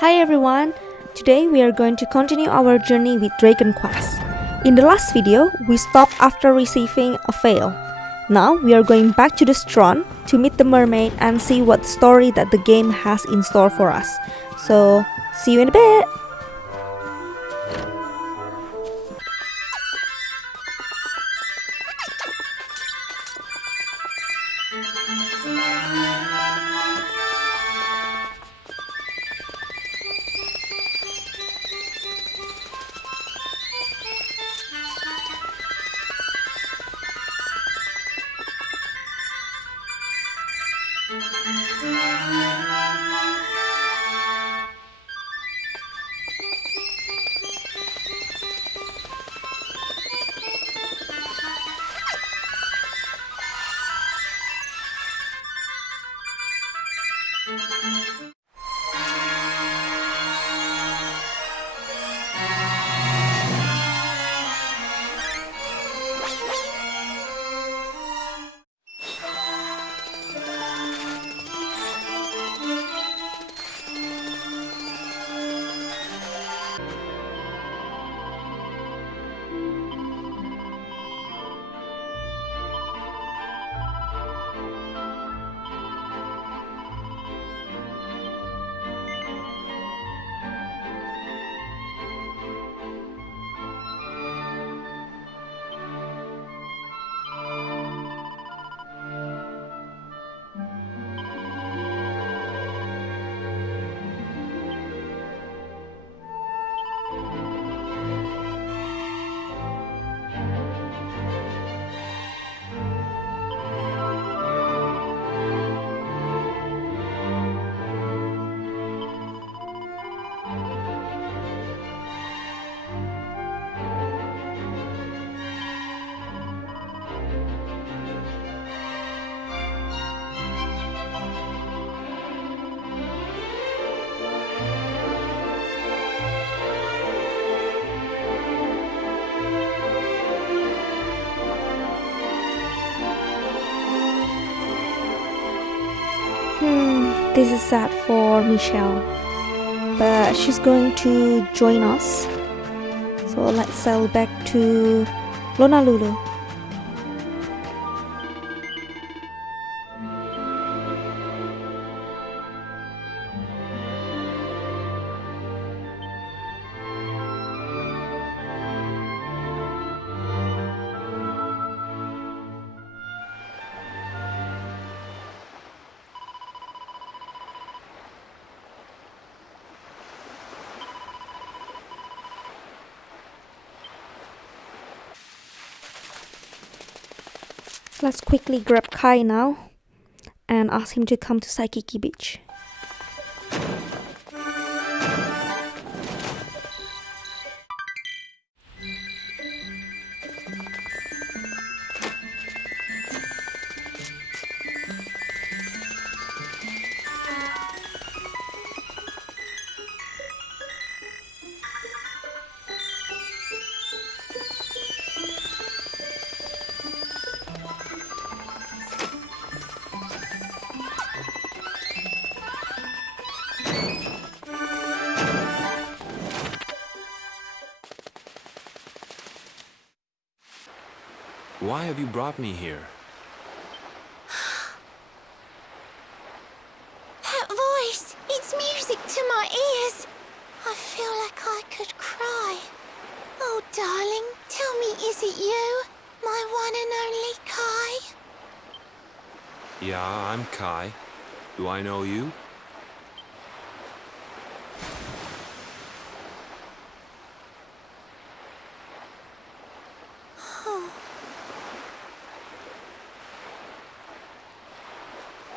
Hi everyone! Today we are going to continue our journey with Dragon Quest. In the last video, we stopped after receiving a fail. Now we are going back to the Strand to meet the mermaid and see what story that the game has in store for us. So, see you in a bit! This is sad for Michelle, but she's going to join us. So let's sail back to Honolulu. Let's quickly grab Kai now and ask him to come to Saikiki Beach. Why have you brought me here? That voice! It's music to my ears! I feel like I could cry. Oh, darling, tell me, is it you? My one and only Kai? Yeah, I'm Kai. Do I know you?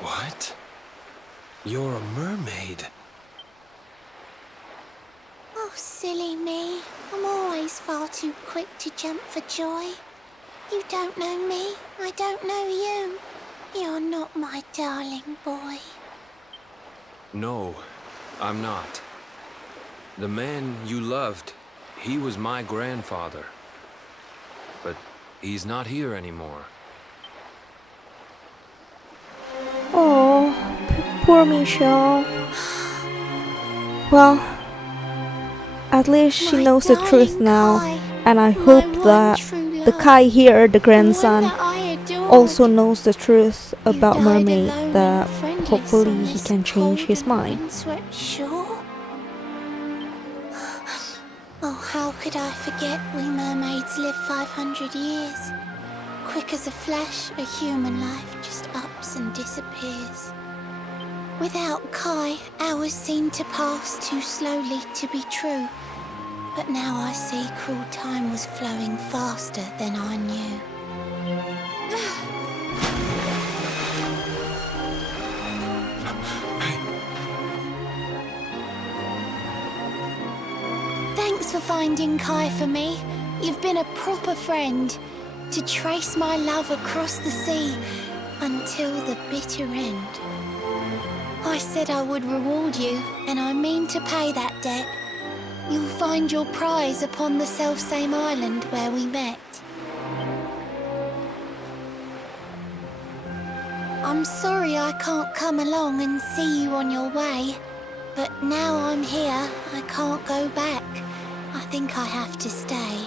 What? You're a mermaid. Oh, silly me. I'm always far too quick to jump for joy. You don't know me. I don't know you. You're not my darling boy. No, I'm not. The man you loved, he was my grandfather. But he's not here anymore. Oh, poor Michelle. Well, at least she My knows the truth darling now, Kai, and I my hope one that true the love, Kai here, the the one grandson, that I adored. also knows the truth You about died Mermaid, alone that and friendless hopefully on he this can change cold his and mind. windswept shore. Oh, how could I forget we mermaids live 500 years? Quick as a flash, a human life just ups and disappears. Without Kai, hours seem to pass too slowly to be true. But now I see cruel time was flowing faster than I knew. Thanks for finding Kai for me. You've been a proper friend. To trace my love across the sea until the bitter end. I said I would reward you, and I mean to pay that debt. You'll find your prize upon the selfsame island where we met. I'm sorry I can't come along and see you on your way. But now I'm here, I can't go back. I think I have to stay.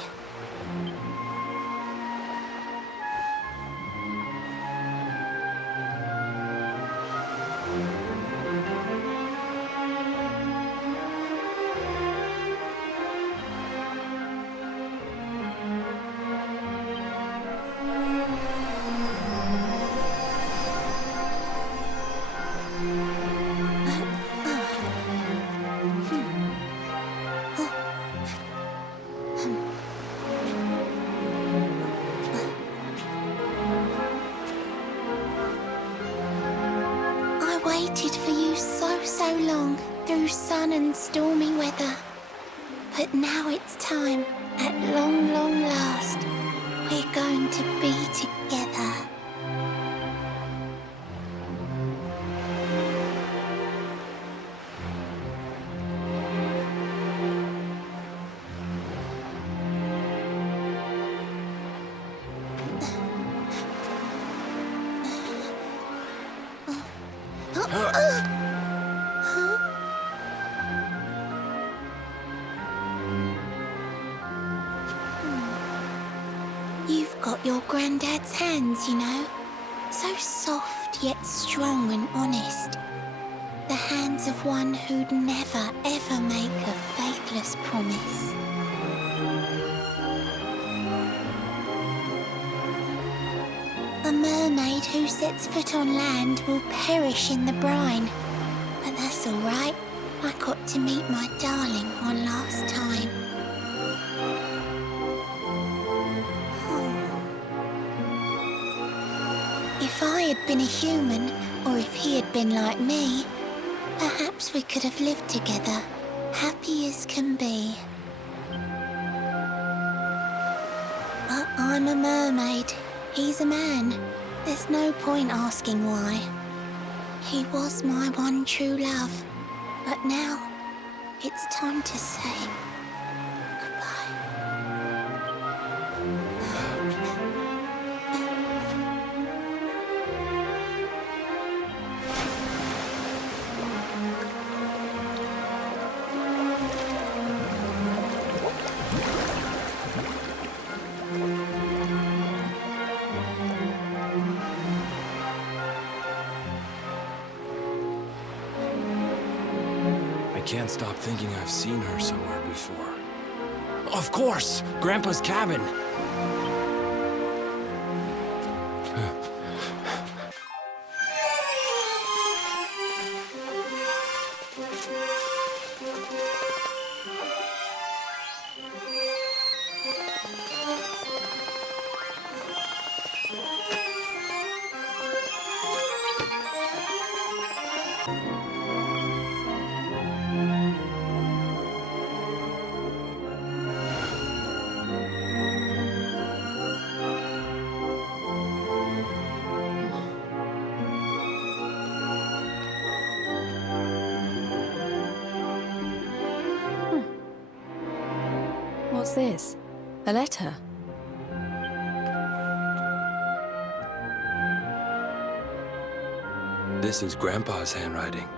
I waited for you so long, through sun and stormy weather. But now it's time, at long last, we're going to be together. You've got your granddad's hands, you know. So soft yet strong and honest. The hands of one who'd never ever make a faithless promise. A mermaid who sets foot on land will perish in the brine. But that's alright. I got to meet my darling one last time. If I had been a human, or if he had been like me, perhaps we could have lived together, happy as can be. But I'm a mermaid, he's a man. There's no point asking why. He was my one true love, but now it's time to say goodbye. I can't stop thinking I've seen her somewhere before. Of course! Grandpa's cabin! What's this? A letter? This is Grandpa's handwriting.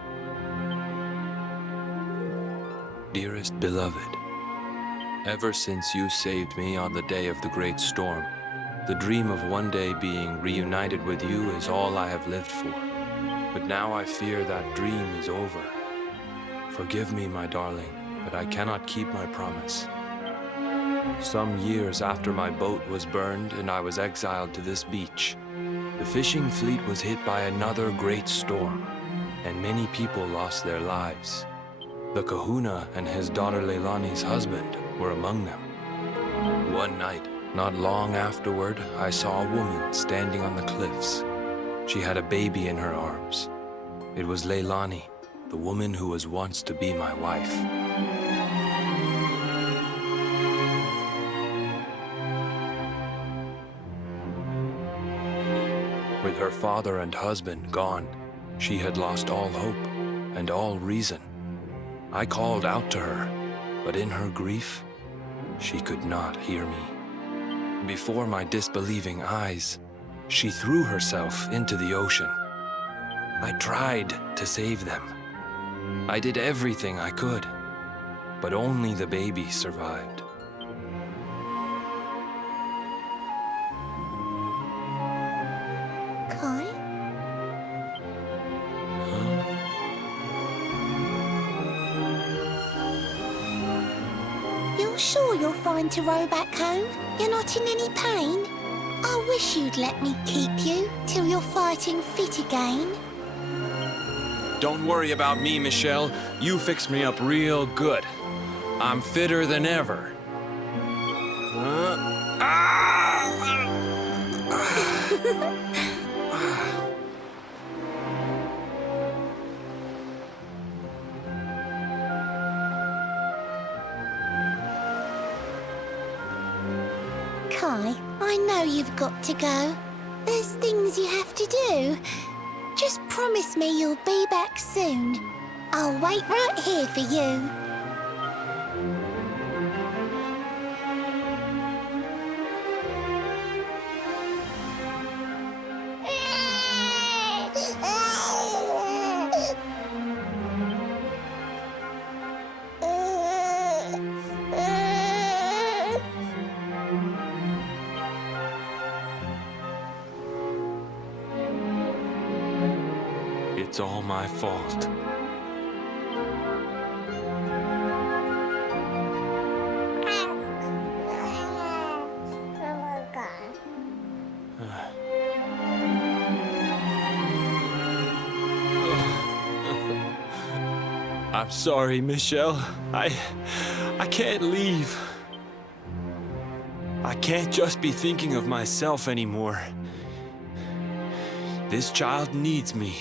Dearest beloved, ever since you saved me on the day of the great storm, the dream of one day being reunited with you is all I have lived for. But now I fear that dream is over. Forgive me, my darling, but I cannot keep my promise. Some years after my boat was burned and I was exiled to this beach, the fishing fleet was hit by another great storm, and many people lost their lives. The kahuna and his daughter Leilani's husband were among them. One night, not long afterward, I saw a woman standing on the cliffs. She had a baby in her arms. It was Leilani, the woman who was once to be my wife. With her father and husband gone, she had lost all hope and all reason. I called out to her, but in her grief, she could not hear me. Before my disbelieving eyes, she threw herself into the ocean. I tried to save them. I did everything I could, but only the baby survived. Kai? You're sure you're fine to row back home? You're not in any pain? I wish you'd let me keep you till you're fighting fit again. Don't worry about me, Michelle. You fixed me up real good. I'm fitter than ever. Kai, I know you've got to go. There's things you have to do. Just promise me you'll be back soon. I'll wait right here for you. It's all my fault. I'm sorry, Michelle. I can't leave. I can't just be thinking of myself anymore. This child needs me.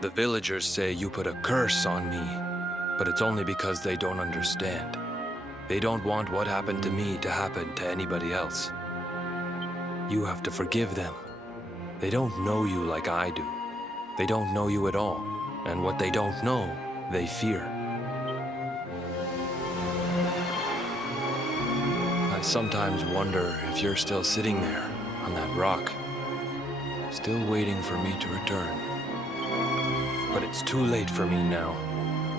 The villagers say you put a curse on me, but it's only because they don't understand. They don't want what happened to me to happen to anybody else. You have to forgive them. They don't know you like I do. They don't know you at all, and what they don't know, they fear. I sometimes wonder if you're still sitting there on that rock, still waiting for me to return. But it's too late for me now.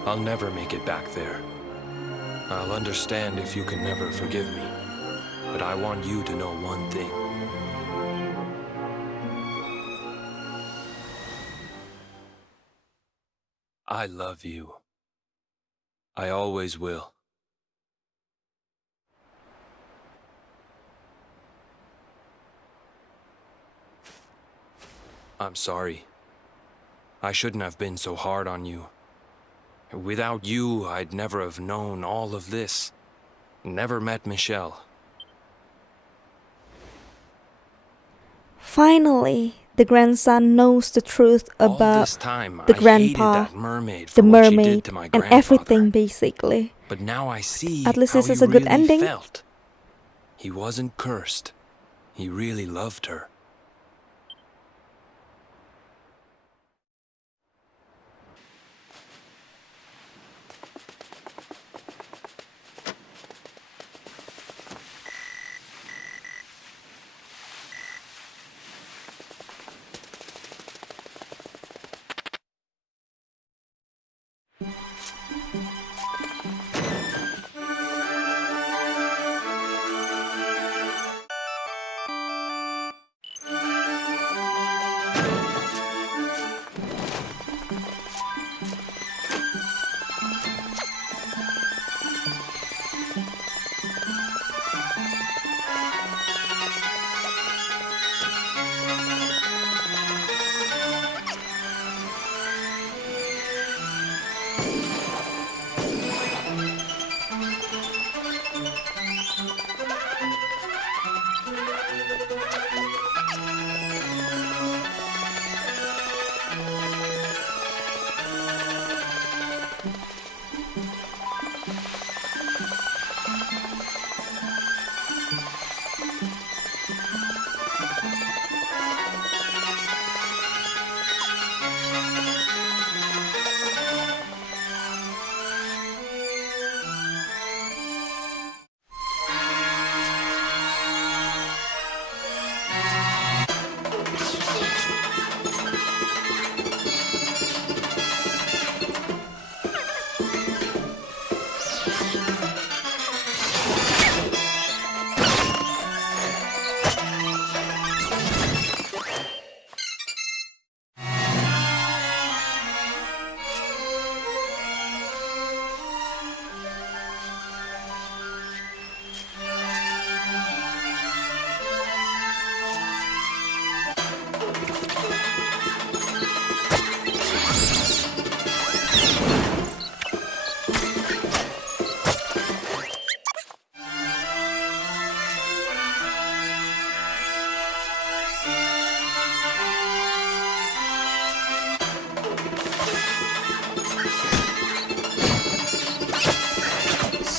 I'll never make it back there. I'll understand if you can never forgive me, but I want you to know one thing. I love you. I always will. I'm sorry. I shouldn't have been so hard on you. Without you, I'd never have known all of this. Never met Michelle. Finally, the grandson knows the truth All about this time, the I grandpa, hated that mermaid the for what she did mermaid, to my and grandfather. everything basically. But now I see At least how this is he a good really ending. felt. He wasn't cursed. He really loved her.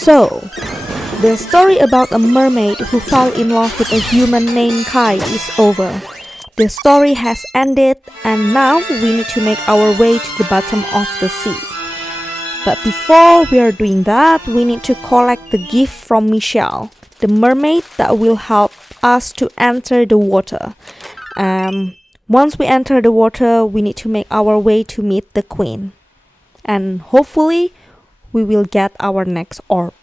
So, the story about a mermaid who fell in love with a human named Kai is over. The story has ended and now we need to make our way to the bottom of the sea. But before we are doing that, we need to collect the gift from Michelle, the mermaid that will help us to enter the water. Once we enter the water, we need to make our way to meet the queen. And hopefully, we will get our next orb.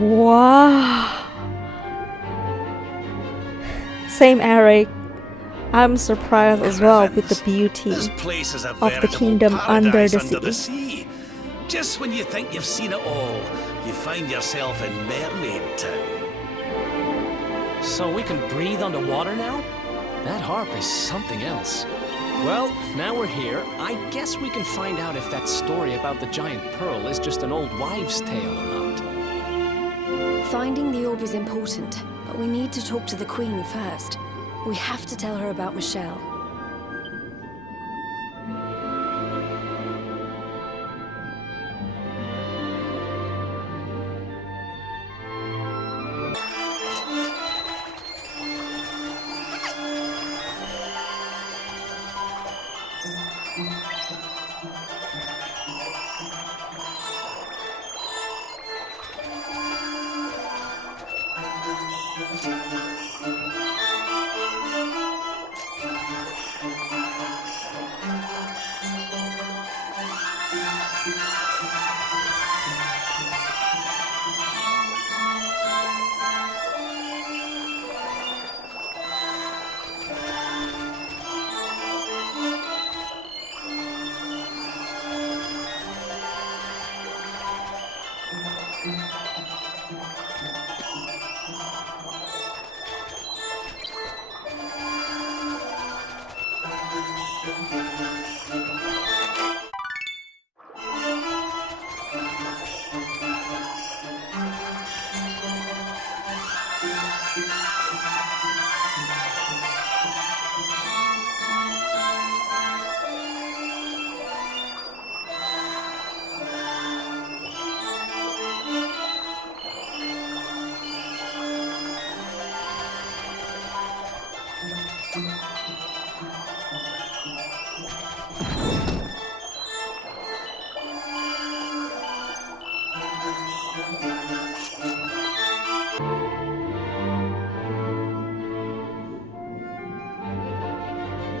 Wow! Same, Eric. I'm surprised as well with the beauty This place is a of the veritable kingdom under paradise the sea. Just when you think you've seen it all, you find yourself in Mermaid Town. So we can breathe underwater now? That harp is something else. Well, now we're here, I guess we can find out if that story about the giant pearl is just an old wives' tale or not. Finding the orb is important, but we need to talk to the Queen first. We have to tell her about Michelle.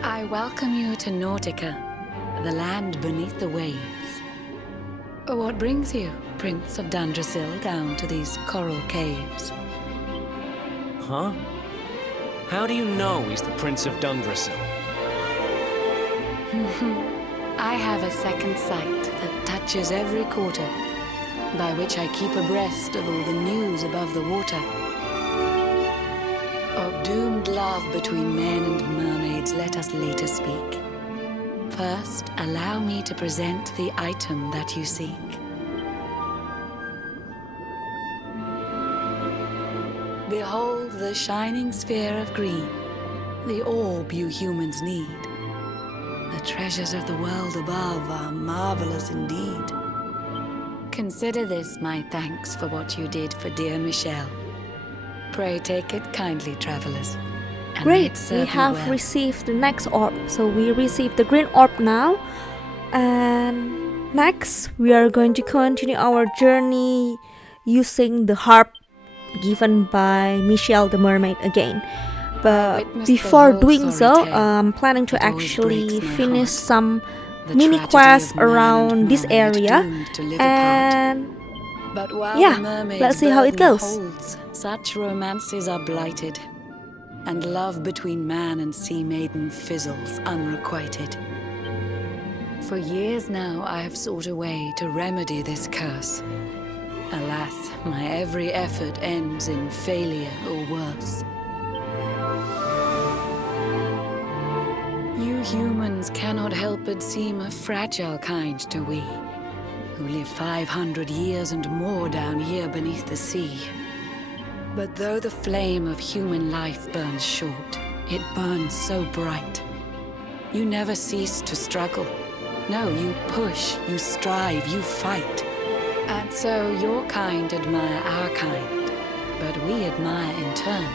I welcome you to Nautica, the land beneath the waves. What brings you, Prince of Dandrasil, down to these coral caves? huh? How do you know he's the Prince of Dundrasil? I have a second sight that touches every quarter, by which I keep abreast of all the news above the water. Of doomed love between men and mermaids, let us later speak. First, allow me to present the item that you seek. Behold the shining sphere of green, the orb you humans need. The treasures of the world above are marvelous indeed. Consider this my thanks for what you did for dear Michelle. Pray take it kindly, travelers. And may it Great, serve we you have well. received the next orb. So we received the green orb now. And next, we are going to continue our journey using the harp given by Michelle the mermaid again. But witnessed the before whole doing sorry so, tale. I'm planning to It always actually breaks my finish heart. some The mini tragedy quests of man and around this mermaid area. doomed to live apart. And But while yeah, the mermaid's let's see how it burden goes. holds, such romances are blighted, and love between man and sea maiden fizzles unrequited. For years now I have sought a way to remedy this curse. Alas, my every effort ends in failure or worse. You humans cannot help but seem a fragile kind to we, who live 500 years and more down here beneath the sea. But though the flame of human life burns short, it burns so bright. You never cease to struggle. No, you push, you strive, you fight. And so your kind admire our kind, but we admire in turn.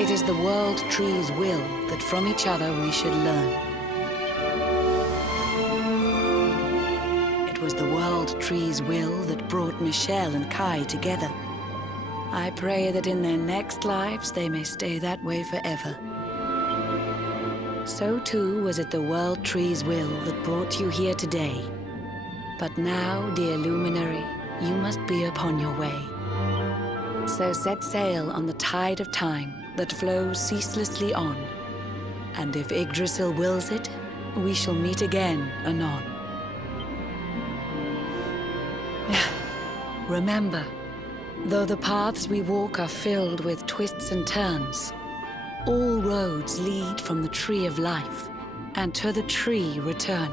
It is the world tree's will that from each other we should learn. It was the world tree's will that brought Michelle and Kai together. I pray that in their next lives they may stay that way forever. So too was it the world tree's will that brought you here today. But now, dear luminary, you must be upon your way. So set sail on the tide of time that flows ceaselessly on. And if Yggdrasil wills it, we shall meet again anon. Remember, though the paths we walk are filled with twists and turns, all roads lead from the tree of life, and to the tree return.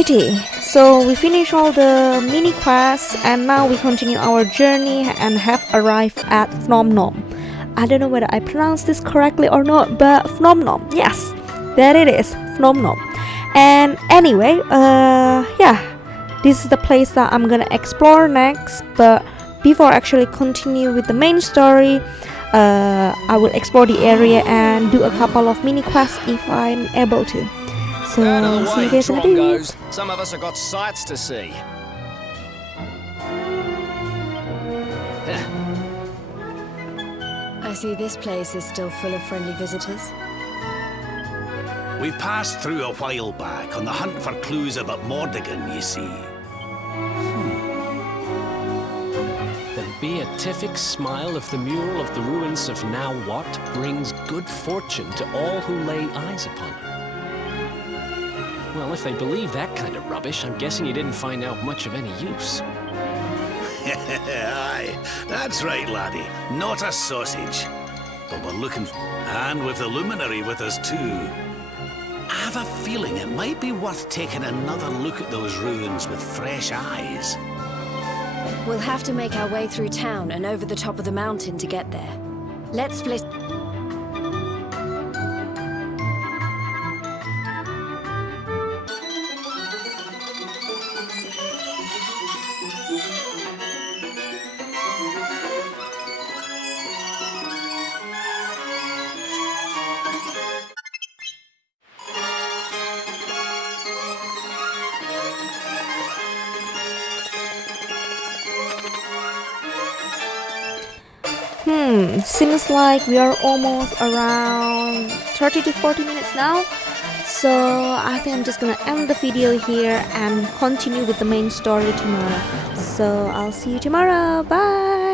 Alrighty, so we finish all the mini quests and now we continue our journey and have arrived at Phnom Nom. I don't know whether I pronounced this correctly or not, but Phnom Nom, yes, there it is, Phnom Nom. And anyway, yeah, this is the place that I'm gonna explore next. But before I actually continue with the main story, I will explore the area and do a couple of mini quests if I'm able to. So Out of the see you way, guys in a Tron bit. goes. Some of us have got sights to see. I see this place is still full of friendly visitors. We passed through a while back on the hunt for clues about Mordigan, you see. The beatific smile of the mural of the ruins of Now What brings good fortune to all who lay eyes upon her. Well, if they believe that kind of rubbish, I'm guessing you didn't find out much of any use. Aye, that's right, laddie. Not a sausage. But we're looking and with the luminary with us too. I have a feeling it might be worth taking another look at those ruins with fresh eyes. We'll have to make our way through town and over the top of the mountain to get there. Let's split. Seems like we are almost around 30 to 40 minutes now. So I think I'm just gonna end the video here and continue with the main story tomorrow. So I'll see you tomorrow. Bye.